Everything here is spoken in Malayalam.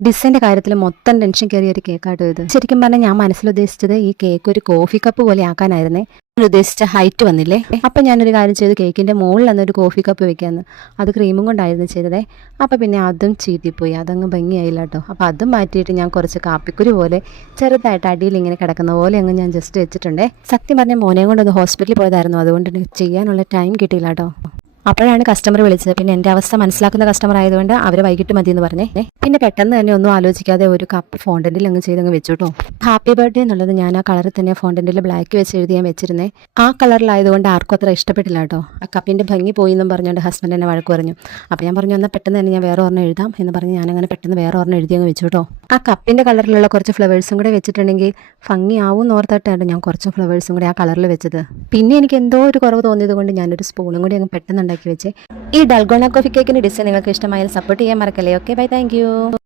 ഡിസൈൻ്റെ കാര്യത്തിൽ മൊത്തം ടെൻഷൻ കയറിയ ഒരു കേക്കാട്ടോ ഇത്. ശരിക്കും പറഞ്ഞാൽ ഞാൻ മനസ്സിലുദ്ദേശിച്ചത് ഈ കേക്ക് ഒരു കോഫി കപ്പ് പോലെ ആക്കാനായിരുന്നേ. ഞാൻ ഉദ്ദേശിച്ച ഹൈറ്റ് വന്നില്ലേ. അപ്പം ഞാനൊരു കാര്യം ചെയ്ത് കേക്കിൻ്റെ മുകളിൽ ഒരു കോഫി കപ്പ് വെക്കാമെന്ന്. അത് ക്രീമും കൊണ്ടായിരുന്നു ചെയ്തതേ. അപ്പം പിന്നെ അതും ചീറ്റിപ്പോയി, അതങ്ങ് ഭംഗിയായില്ല കേട്ടോ. അപ്പോൾ അതും മാറ്റിയിട്ട് ഞാൻ കുറച്ച് കാപ്പിക്കുരു പോലെ ചെറുതായിട്ട് അടിയിൽ ഇങ്ങനെ കിടക്കുന്ന പോലെ അങ്ങ് ഞാൻ ജസ്റ്റ് വെച്ചിട്ടുണ്ടേ. സത്യം പറഞ്ഞാൽ മോനെ കൊണ്ടൊന്ന് ഹോസ്പിറ്റലിൽ പോയതായിരുന്നു, അതുകൊണ്ട് ചെയ്യാനുള്ള ടൈം കിട്ടിയില്ല കേട്ടോ. അപ്പോഴാണ് കസ്റ്റമർ വിളിച്ചത്. പിന്നെ എൻ്റെ അവസ്ഥ മനസ്സിലാക്കുന്ന കസ്റ്റമർ ആയതുകൊണ്ട് അവർ വൈകിട്ട് മതി എന്ന് പറഞ്ഞേ. പിന്നെ പെട്ടെന്ന് തന്നെ ഒന്നും ആലോചിക്കാതെ ഒരു കപ്പ് ഫോണ്ടന്റിൽ അങ്ങ് ചെയ്തങ്ങ് വെച്ചു കേട്ടോ. ഹാപ്പി ബർത്ത്ഡേ എന്നുള്ളത് ഞാൻ ആ കളറിൽ തന്നെ ഫോണ്ടന്റിൽ ബ്ലാക്ക് വെച്ച് എഴുതി ഞാൻ വെച്ചിരുന്നേ. ആ കളറിലായതുകൊണ്ട് ആർക്കും അത്ര ഇഷ്ടപ്പെട്ടില്ല കേട്ടോ. ആ കപ്പിൻ്റെ ഭംഗി പോയി എന്നും പറഞ്ഞുകൊണ്ട് ഹസ്ബൻഡ് എന്നെ വഴക്ക് പറഞ്ഞു. അപ്പോൾ ഞാൻ പറഞ്ഞു, എന്നാൽ പെട്ടെന്ന് തന്നെ ഞാൻ വേറെ ഒരെണ്ണം എഴുതാം എന്ന് പറഞ്ഞ് ഞാനങ്ങനെ പെട്ടെന്ന് വേറെ ഒരെണ്ണം എഴുതി അങ്ങ് വെച്ചു കേട്ടോ. ആ കപ്പിൻ്റെ കളറിലുള്ള കുറച്ച് ഫ്ലവേഴ്സും കൂടെ വെച്ചിട്ടുണ്ടെങ്കിൽ ഭംഗിയാവും എന്നോർത്തിട്ടാണ് ഞാൻ കുറച്ച് ഫ്ലവേഴ്സും കൂടെ ആ കളറിൽ വെച്ചത്. പിന്നെ എനിക്ക് എന്തോ ഒരു കുറവ് തോന്നിയത് കൊണ്ട് ഞാനൊരു സ്പൂണും കൂടി അങ്ങ് പെട്ടെന്ന് ഉണ്ടാക്കി വെച്ചേ. ഈ ഡൽഗോണ കോഫി കേക്കിൻ്റെ ഡിസൈൻ നിങ്ങൾക്ക് ഇഷ്ടമായാൽ സപ്പോർട്ട് ചെയ്യാൻ മറക്കല്ലേ. Okay, bye, thank U.